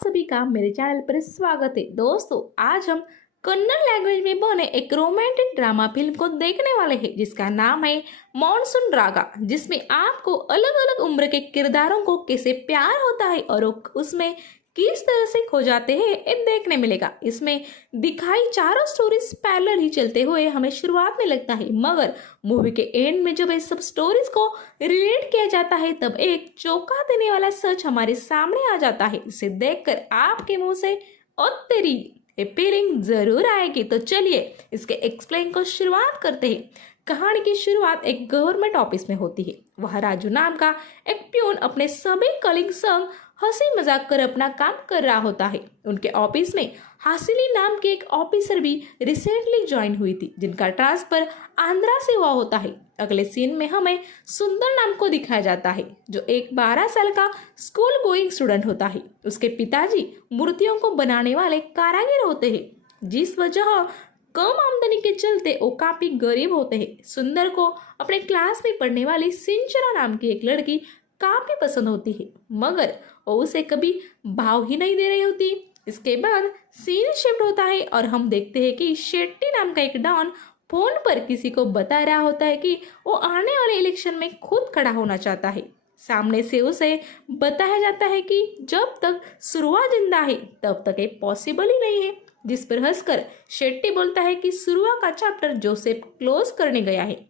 सभी का मेरे चैनल पर स्वागत है। दोस्तों, आज हम कन्नड़ लैंग्वेज में बने एक रोमांटिक ड्रामा फिल्म को देखने वाले हैं जिसका नाम है मॉनसून रागा, जिसमें आपको अलग अलग उम्र के किरदारों को कैसे प्यार होता है और वो उसमें किस तरह से खो जाते हैं ये देखने मिलेगा। इसमें दिखाई चारों स्टोरीज पैरेलल ही चलते हुए हमें शुरुआत में लगता है, मगर मूवी के एंड में जब इस सब स्टोरीज को रिलेट किया जाता है तब एक चौंका देने वाला सच हमारे सामने आ जाता है। इसे देखकर आपके मुंह से ओ तेरी ये फीलिंग जरूर आएगी। तो चलिए इसके एक्सप्लेन को शुरुआत करते हैं। कहानी की शुरुआत एक गवर्नमेंट ऑफिस में होती है। वह राजू नाम का एक प्यून अपने सभी कलीग संग हंसी मजाक कर अपना काम कर रहा होता है। उनके ऑफिस में हासिनी नाम के एक ऑफिसर भी रिसेंटली ज्वाइन हुई थी, जिनका ट्रांसफर आंध्रा से हुआ होता है। अगले सीन में हमें सुंदर नाम को दिखाया जाता है, जो एक 12 साल का स्कूल गोइंग स्टूडेंट होता है। उसके पिताजी मूर्तियों को बनाने वाले कारीगर होते हैं, जिस वजह कम आमदनी के चलते वो काफी गरीब होते हैं। सुंदर को अपने क्लास में पढ़ने वाली सिंचना नाम की एक लड़की काफी पसंद होती है, मगर वो उसे कभी भाव ही नहीं दे रही होती। इसके बाद सीन शिफ्ट होता है और हम देखते हैं कि शेट्टी नाम का एक डॉन फोन पर किसी को बता रहा होता है कि वो आने वाले इलेक्शन में खुद खड़ा होना चाहता है। सामने से उसे बताया जाता है कि जब तक सुरुआ जिंदा है तब तक ये पॉसिबल ही नहीं है, जिस पर हंसकर शेट्टी बोलता है कि सुरुआ का चैप्टर जोसेफ क्लोज करने गया है।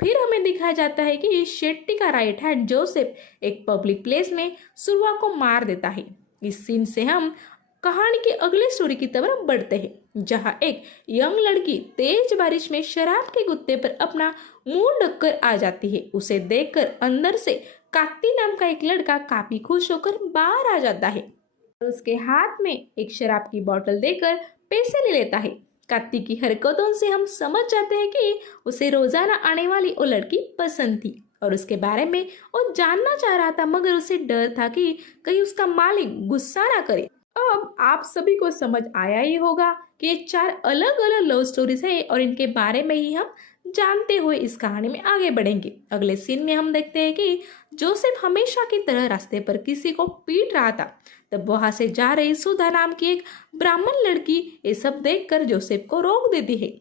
फिर हमें दिखाया जाता है कि शेट्टी का राइट हैंड जोसेफ एक पब्लिक प्लेस में सुरुआ को मार देता है। इस सीन से हम कहानी की अगले स्टोरी की तरफ बढ़ते हैं, जहां एक यंग लड़की तेज बारिश में शराब के गुत्ते पर अपना मुंह ढककर आ जाती है। उसे देखकर अंदर से कात्ती नाम का एक लड़का काफी खुश होकर बाहर आ जाता है और उसके हाथ में एक शराब की बोतल देकर पैसे ले लेता है। कात्ती की हरकतों से हम समझ जाते हैं कि उसे रोजाना आने वाली वो लड़की पसंद थी और उसके बारे में वो जानना चाह रहा था, मगर उसे डर था कि कहीं उसका मालिक गुस्सा ना करे। अब आप सभी को समझ आया ही होगा कि ये 4 अलग अलग लव स्टोरीज है और इनके बारे में ही हम जानते हुए इस कहानी में आगे बढ़ेंगे। अगले सीन में हम देखते हैं कि जोसेफ हमेशा की तरह रास्ते पर किसी को पीट रहा था। तब वहां से जा रही सुधा नाम की एक ब्राह्मण लड़की ये सब देखकर जोसेफ को रोक देती है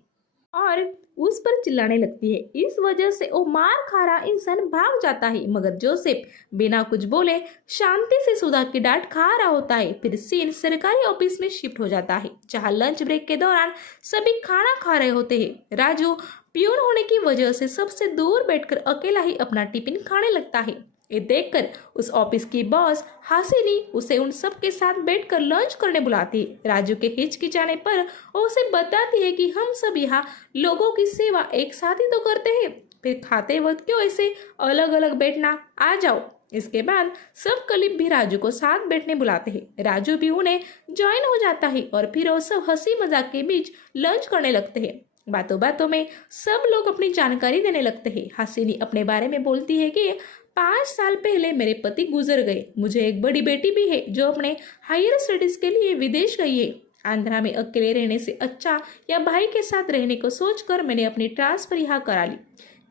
और उस पर चिल्लाने लगती है। इस वजह से वो मार खा रहा इंसान भाग जाता है, मगर जोसेफ बिना कुछ बोले शांति से सुधा की डांट खा रहा होता है। फिर सीन सरकारी ऑफिस में शिफ्ट हो जाता है, जहां लंच ब्रेक के दौरान सभी खाना खा रहे होते हैं। राजू प्यून होने की वजह से सबसे दूर बैठकर अकेला ही अपना टिफिन खाने लगता है। ये देखकर उस ऑफिस की बॉस हासिनी उसे उन सब के साथ बैठकर लंच करने बुलाती है। राजू के हिचकिचाने पर वो उसे बताती है कि हम सब यहाँ लोगों की सेवा एक साथ ही तो करते हैं, फिर खाते वक्त क्यों ऐसे अलग अलग बैठना, आ जाओ। इसके बाद सब कलीग भी राजू को साथ बैठने बुलाते हैं। राजू भी उन्हें ज्वाइन हो जाता है और फिर वो सब हंसी मजाक के बीच लंच करने लगते हैं। बातों बातों में सब लोग अपनी जानकारी देने लगते हैं। हासिनी अपने बारे में बोलती है कि 5 साल पहले मेरे पति गुजर गए। मुझे एक बड़ी बेटी भी है जो अपने हायर स्टडीज के लिए विदेश गई है। आंध्रा में अकेले रहने से अच्छा या भाई के साथ रहने को सोचकर मैंने अपनी ट्रांसफर यहाँ करा ली।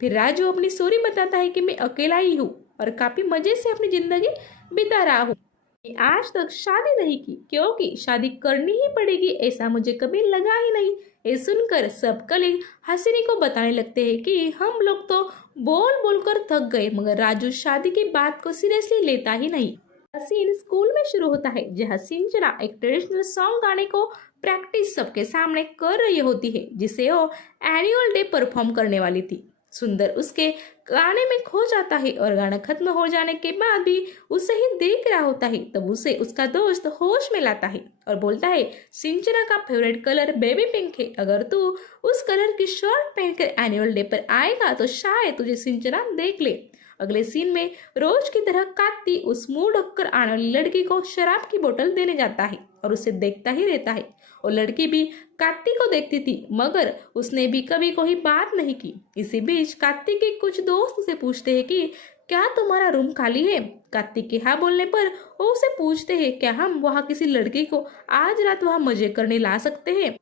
फिर राजू अपनी स्टोरी बताता है कि मैं अकेला ही हूँ और काफी मजे से अपनी जिंदगी बिता रहा हूँ। आज तक शादी नहीं की क्योंकि शादी करनी ही पड़ेगी, ऐसा मुझे कभी लगा ही नहीं। ये सुनकर सब कलीग हसीनी को बताने लगते हैं कि हम लोग तो बोल बोल कर थक गए, मगर राजू शादी की बात को सीरियसली लेता ही नहीं। सीन स्कूल में शुरू होता है, जहाँ सिंचना एक ट्रेडिशनल सॉन्ग गाने को प्रैक्टिस सबके सामने कर रही होती है, जिसे वो एनुअल डे परफॉर्म करने वाली थी। सुंदर उसके गाने में खो जाता है और गाना खत्म हो जाने के बाद भी उसे ही देख रहा होता है। तब उसे उसका दोस्त होश में लाता है और बोलता है सिंचना का फेवरेट कलर बेबी पिंक है, अगर तू उस कलर की शर्ट पहनकर एनुअल डे पर आएगा तो शायद तुझे सिंचना देख ले। अगले सीन में रोज की तरह कात्ती उस मुंह ढककर आने वाली लड़की को शराब की बोतल देने जाता है और उसे देखता ही रहता है। वो लड़की भी कात्ती को देखती थी, मगर उसने भी कभी कोई बात नहीं की। इसी बीच कात्ती के कुछ दोस्त उसे पूछते हैं कि क्या तुम्हारा रूम खाली है। कात्ती के हाँ बोलने पर वो उसे पूछते हैं क्या हम वहाँ किसी लड़की को आज रात वहाँ मजे करने ला सकते हैं।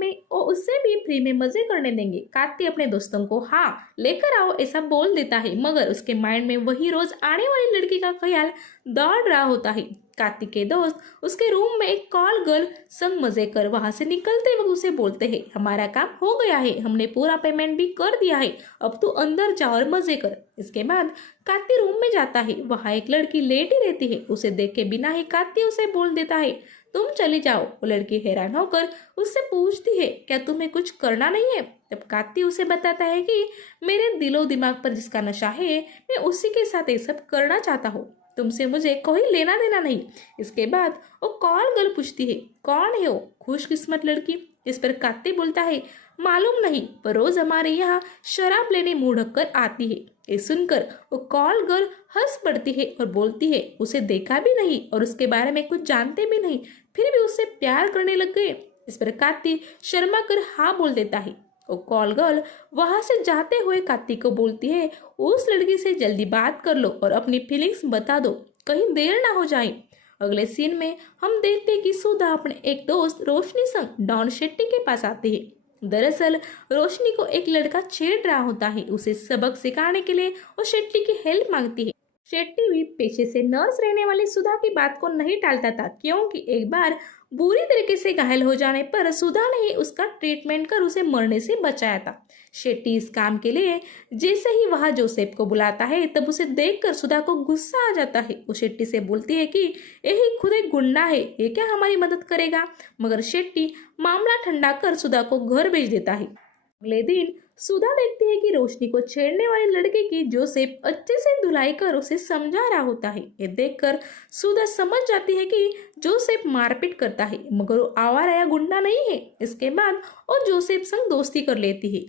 में वो उससे भी फ्री में मजे करने देंगे। कात्ती अपने दोस्तों को हाँ लेकर आओ ऐसा बोल देता है, मगर उसके माइंड में वही रोज आने वाली लड़की का ख्याल दौड़ रहा होता है। कार्तिक के दोस्त उसके रूम में एक कॉल गर्ल संग मजे कर वहां से निकलते वक्त उसे बोलते हैं, हमारा काम हो गया है, हमने पूरा पेमेंट भी कर दिया है, अब तू अंदर जा और मजे कर। इसके बाद कार्तिक रूम में जाता है, वहां एक लड़की लेटी रहती है। उसे देख के बिना ही कार्तिक उसे बोल देता है, तुम चली जाओ। वो लड़की हैरान होकर उससे पूछती है, क्या तुम्हें कुछ करना नहीं है? तब कार्तिक उसे बताता है कि मेरे दिलो दिमाग पर जिसका नशा है, मैं उसी के साथ ये सब करना चाहता हूँ, तुमसे मुझे कोई लेना देना नहीं। इसके बाद वो कॉल गर्ल पूछती है, कौन है वो खुशकिस्मत लड़की? इस पर कार्तिक बोलता है, मालूम नहीं, पर रोज हमारे यहाँ शराब लेने मुंह ढककर आती है। ये सुनकर वो कॉल गर्ल हंस पड़ती है और बोलती है, उसे देखा भी नहीं और उसके बारे में कुछ जानते भी नहीं, फिर भी उससे प्यार करने लग गए। इस पर कार्तिक शर्मा कर हाँ बोल देता है। वो कॉल गर्ल वहां से जाते हुए कार्तिक को बोलती है, उस लड़की से जल्दी बात कर लो और अपनी फीलिंग्स बता दो, कहीं देर ना हो जाए। अगले सीन में हम देखते हैं कि सुधा अपने एक दोस्त रोशनी संग डॉन शेट्टी के पास आती है। दरअसल रोशनी को एक लड़का छेड़ रहा होता है। उसे सबक सिखाने के लिए वो शेट्टी की हेल्प मांगती है। शेट्टी भी पेशे से नर्स रहने वाली सुधा की बात को नहीं टालता था, क्योंकि एक बार बुरी तरीके से घायल हो जाने पर सुधा ने ही उसका ट्रीटमेंट कर उसे मरने से बचाया था। शेट्टी इस काम के लिए जैसे ही वहां जोसेफ को बुलाता है, तब उसे देखकर सुधा को गुस्सा आ जाता है। वो शेट्टी से बोलती है कि यही खुद एक गुंडा है, ये क्या हमारी मदद करेगा? मगर शेट्टी मामला ठंडा कर सुधा को घर भेज देता है। अगले दिन सुधा देखती है कि रोशनी को छेड़ने वाले लड़के की जोसेफ अच्छे से धुलाई कर उसे समझा रहा होता है। ये देखकर सुधा समझ जाती है कि जोसेफ मारपीट करता है, मगर वो आवारा या गुंडा नहीं है। इसके बाद वो जोसेफ संग दोस्ती कर लेती है।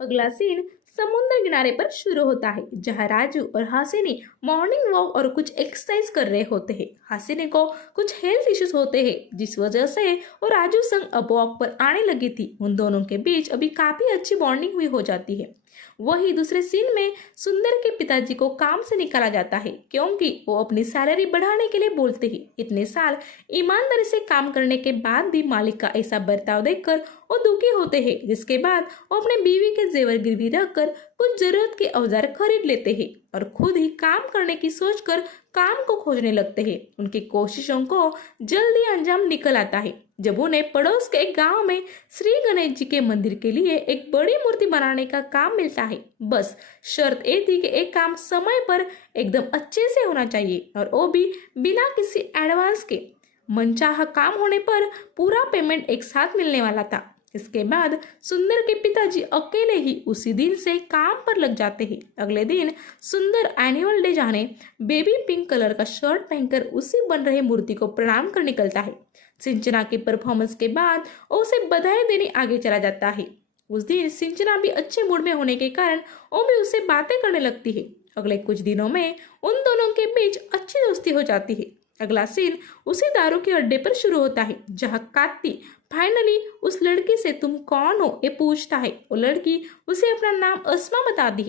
अगला सीन समुद्र किनारे पर शुरू होता है, जहां राजू और हासिनी मॉर्निंग वॉक और कुछ एक्सरसाइज कर रहे होते हैं। हासिनी को कुछ हेल्थ इश्यूज होते हैं, जिस वजह से वो राजू संग अब वॉक पर आने लगी थी। उन दोनों के बीच अभी काफी अच्छी बॉन्डिंग हुई हो जाती है। वही दूसरे सीन में सुंदर के पिताजी को काम से निकाला जाता है, क्योंकि वो अपनी सैलरी बढ़ाने के लिए बोलते हैं। इतने साल ईमानदारी से काम करने के बाद भी मालिक का ऐसा बर्ताव देखकर वो दुखी होते हैं, जिसके बाद वो अपने बीवी के जेवर गिरवी रखकर कुछ जरूरत के औजार खरीद लेते हैं और खुद ही काम करने की सोचकर काम को खोजने लगते हैं। उनकी कोशिशों को जल्दी अंजाम निकल आता है जब उन्हें पड़ोस के एक गांव में श्री गणेश जी के मंदिर के लिए एक बड़ी मूर्ति बनाने का काम मिलता है। बस शर्त ये थी कि एक काम समय पर एकदम अच्छे से होना चाहिए और वो भी बिना किसी एडवांस के। मनचाहा काम होने पर पूरा पेमेंट एक साथ मिलने वाला था। इसके बाद सुंदर के पिताजी अकेले ही उसी दिन से काम पर लग जाते हैं। अगले दिन सुंदर एनुअल डे जाने बेबी पिंक कलर का शर्ट पहनकर उसी बन रहे मूर्ति को प्रणाम कर निकलता है। सिंचना की परफॉर्मेंस के बाद वो उसे बधाई देने आगे चला जाता है। उस दिन सिंचना भी अच्छे मूड में होने के कारण वो भी उससे बातें करने लगती है। अगले कुछ दिनों में उन दोनों के बीच अच्छी दोस्ती हो जाती है। अगला सीन उसी दारू के अड्डे पर शुरू होता है, जहां कार्तिक फाइनली उस लड़की से तुम कौन हो ये पूछता है। वो लड़की उसे अपना नाम अस्मा बता दी है।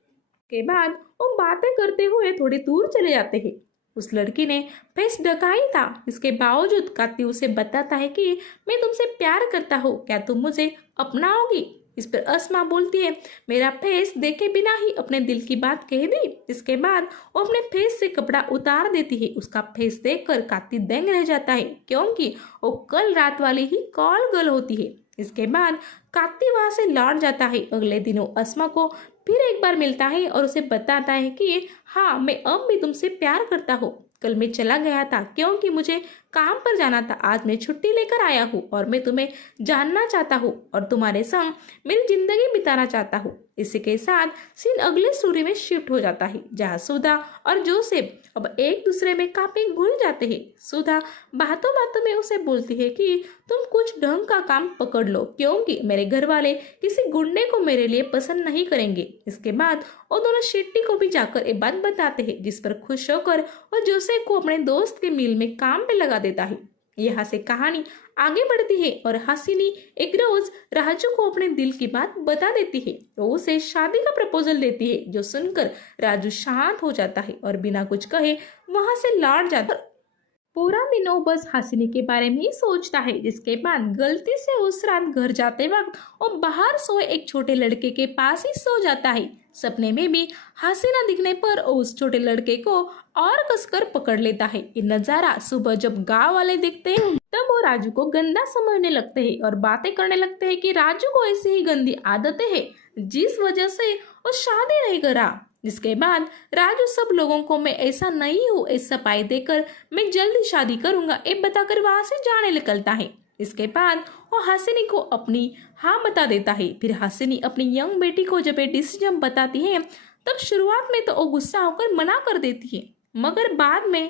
के बाद वो बातें करते हुए थोड़ी दूर चले जाते हैं। उस लड़की ने फेस ढकाई था, इसके बावजूद कार्तिक उसे बताता है कि मैं तुमसे प्यार करता हूँ, क्या तुम मुझे अपनाओगी? इस पर अस्मा बोलती है, मेरा फेस देखे बिना ही अपने दिल की बात कह दी। इसके बाद वो अपने फेस से कपड़ा उतार देती है। उसका फेस देखकर कार्तिक दंग रह जाता है, क्योंकि वो कल रात वाली ही कॉल गर्ल होती है। इसके बाद कार्तिक वहां से लौट जाता है। अगले दिन वो अस्मा को फिर एक बार मिलता है और उसे बताता है कि हाँ, मैं अब भी तुमसे प्यार करता हूँ। कल मैं चला गया था क्योंकि मुझे काम पर जाना था, आज मैं छुट्टी लेकर आया हूँ और मैं तुम्हें जानना चाहता हूँ और तुम्हारे संग मेरी जिंदगी बिताना चाहता हूँ। इसी के साथ सीन अगले स्टोरी में शिफ्ट हो जाता है, जहाँ सुधा और जोसेफ अब एक दूसरे में काफी घुल जाते हैं। सुधा बातों बातों में उसे बोलती है कि तुम कुछ ढंग का काम पकड़ लो, क्योंकि मेरे घर वाले किसी गुंडे को मेरे लिए पसंद नहीं करेंगे। इसके बाद वो दोनों शेट्टी को भी जाकर एक बात बताते हैं, जिस पर खुश होकर वो जोसेफ को अपने दोस्त के मिल में काम पे लगा देता है। यहाँ से कहानी आगे बढ़ती है और हसीनी एक रोज राजू को अपने दिल की बात बता देती है। वो उसे शादी का प्रपोजल देती है, जो सुनकर राजू शांत हो जाता है और बिना कुछ कहे वहां से लौट जाता है। पूरा दिन वो बस हसीनी के बारे में ही सोचता है, जिसके बाद गलती से उस रात घर जाते वक्त वो बाहर सोए एक छोटे लड़के के पास ही सो जाता है। सपने में भी हसीना दिखने पर वो उस छोटे लड़के को और कसकर पकड़ लेता है। ये नजारा सुबह जब गांव वाले देखते हैं तब वो राजू को गंदा समझने लगते हैं और बातें करने लगते हैं कि राजू को ऐसी ही गंदी आदतें हैं जिस वजह से वो शादी नहीं करा। जिसके बाद राजू सब लोगों को मैं ऐसा नहीं हूँ, ऐसा सफाई देकर मैं जल्दी शादी करूंगा ये बताकर वहां से जाने निकलता है। इसके बाद वो हसीनी को अपनी हाँ बता देता है। फिर हसीनी अपनी यंग बेटी को जब ये डिसीजन बताती है तब शुरुआत में तो वो गुस्सा होकर मना कर देती है, मगर बाद में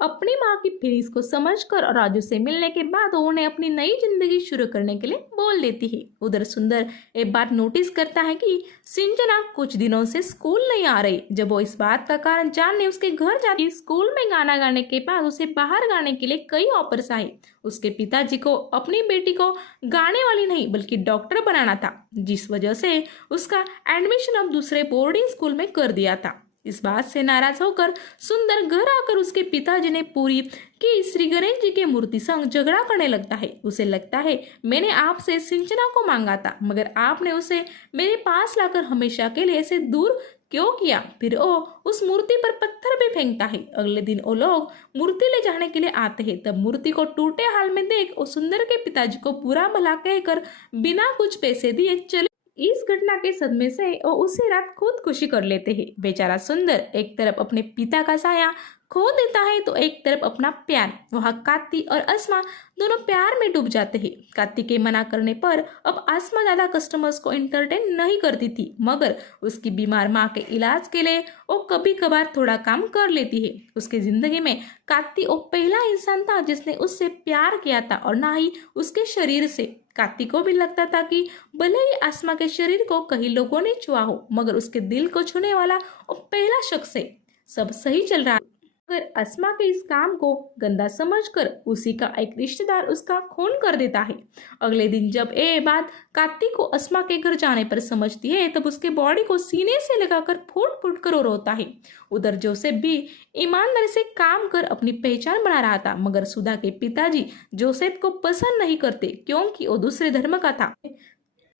अपनी माँ की फीलिंग्स को समझकर और राजू से मिलने के बाद वो उन्हें अपनी नई जिंदगी शुरू करने के लिए बोल देती है। उधर सुंदर एक बात नोटिस करता है कि सिंजना कुछ दिनों से स्कूल नहीं आ रही। जब वो इस बात का कारण जानने उसके घर जाती, स्कूल में गाना गाने के बाद उसे बाहर गाने के लिए कई ऑफर्स आए। उसके पिताजी को अपनी बेटी को गाने वाली नहीं बल्कि डॉक्टर बनाना था, जिस वजह से उसका एडमिशन अब दूसरे बोर्डिंग स्कूल में कर दिया था। इस बात से नाराज होकर सुंदर घर आकर उसके पिताजी ने पूरी कि श्री गणेश जी के मूर्ति संग झगड़ा करने लगता है। उसे लगता है मैंने आपसे सिंचना को मांगा था, मगर आपने उसे मेरे पास लाकर हमेशा के लिए ऐसे दूर क्यों किया। फिर वो उस मूर्ति पर पत्थर भी फेंकता है। अगले दिन वो लोग मूर्ति ले जाने के लिए आते हैं। तब मूर्ति को टूटे हाल में देख वो सुंदर के पिताजी को बुरा भला कहकर बिना कुछ पैसे दिए चले। इस घटना के सदमे से वो उसी रात खुदकुशी कर लेते हैं। बेचारा सुंदर एक तरफ अपने पिता का साया खो देता है तो एक तरफ अपना प्यार। वहाँ काती और अस्मा दोनों प्यार में डूब जाते हैं। काती के मना करने पर अब अस्मा ज्यादा कस्टमर्स को एंटरटेन नहीं करती थी, मगर उसकी बीमार माँ के इलाज के लिए वो कभी कभार थोड़ा काम कर लेती है। उसकी जिंदगी में काती वो पहला इंसान था जिसने उससे प्यार किया था और ना ही उसके शरीर से। काती को भी लगता था कि भले ही अस्मा के शरीर को कई लोगों ने छुआ हो, मगर उसके दिल को छूने वाला वो पहला शख्स है। सब सही चल रहा है, मगर अस्मा के इस काम को गंदा समझकर उसी का एक रिश्तेदार उसका खून कर देता है। अगले दिन जब ये बात काती को अस्मा के घर जाने पर समझती है तब उसके बॉडी को सीने से लगाकर फूट फूट कर रोता है। उधर जोसेफ भी ईमानदारी से काम कर अपनी पहचान बना रहा था, मगर सुधा के पिताजी जोसेफ को पसंद नहीं करते क्योंकि वो दूसरे धर्म का था।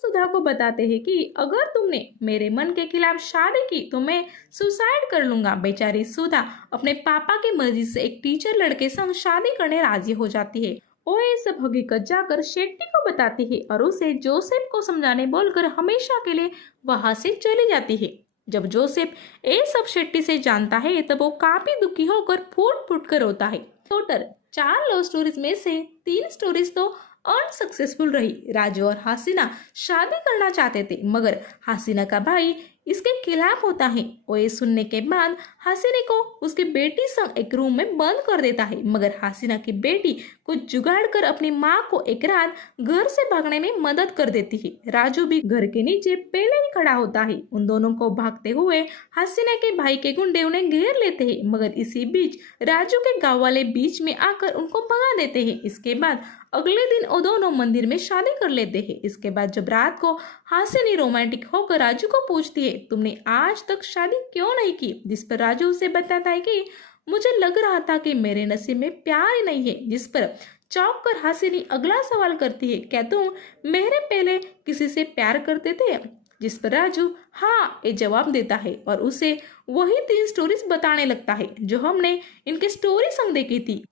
सुधा को बताते हैं कि अगर तुमने मेरे मन के खिलाफ शादी की तो मैं सुसाइड कर लूंगा। बेचारी सुधा अपने पापा की मर्जी से एक टीचर लड़के संग शादी करने राजी हो जाती है। वो ये सब हकीकत जाकर शेट्टी को बताती है और उसे जोसेफ को समझाने बोलकर हमेशा के लिए वहां से चली जाती है। जब जोसेफ ये सब शेट्टी से जानता है तब वो काफी दुखी होकर फूट फूट कर रोता है। टोटल 4 लव स्टोरीज में से 3 स्टोरीज तो अनसक्सेसफुल रही। राजू और हसीना शादी करना चाहते थे, मगर हसीना का भाई इसके खिलाफ होता है। वो ये सुनने के बाद हसीना को उसकी बेटी संग एक रूम में बंद कर देता है, मगर हसीना की बेटी कुछ जुगाड़ कर अपनी माँ को एक रात घर से भागने में मदद कर देती है। राजू भी घर के नीचे पहले ही खड़ा होता है। उन दोनों को भागते हुए हसीना के भाई के गुंडे उन्हें घेर लेते हैं, मगर इसी बीच राजू के गाँव वाले बीच में आकर उनको भगा देते हैं। इसके बाद अगले दिन वो दोनों मंदिर में शादी कर लेते हैं। इसके बाद जब रात को हसीनी रोमांटिक होकर राजू को पूछती है तुमने आज तक शादी क्यों नहीं की, जिस पर राजू उसे बताता है कि मुझे लग रहा था कि मेरे नसीब में प्यार ही नहीं है। जिस पर चौंक कर हसीनी अगला सवाल करती है क्या तुम मेरे पहले किसी से प्यार करते थे, जिस पर राजू हाँ ये जवाब देता है और उसे वही 3 स्टोरीज बताने लगता है जो हमने इनके स्टोरी संग देखी थी।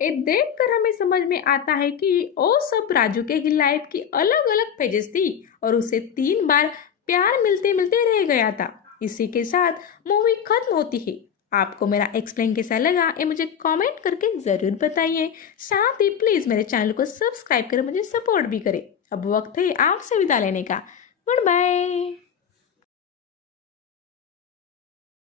ये देखकर हमें समझ में आता है कि वो सब राजू के लाइफ की अलग अलग पेजेस थी और उसे 3 बार प्यार मिलते मिलते रह गया था। इसी के साथ मूवी खत्म होती है। आपको मेरा एक्सप्लेन कैसा लगा ये मुझे कमेंट करके ज़रूर बताइए। साथ ही प्लीज़ मेरे चैनल को सब्सक्राइब कर मुझे सपोर्ट भी करें। अब वक्त है आपसे विदा लेने का। Good bye.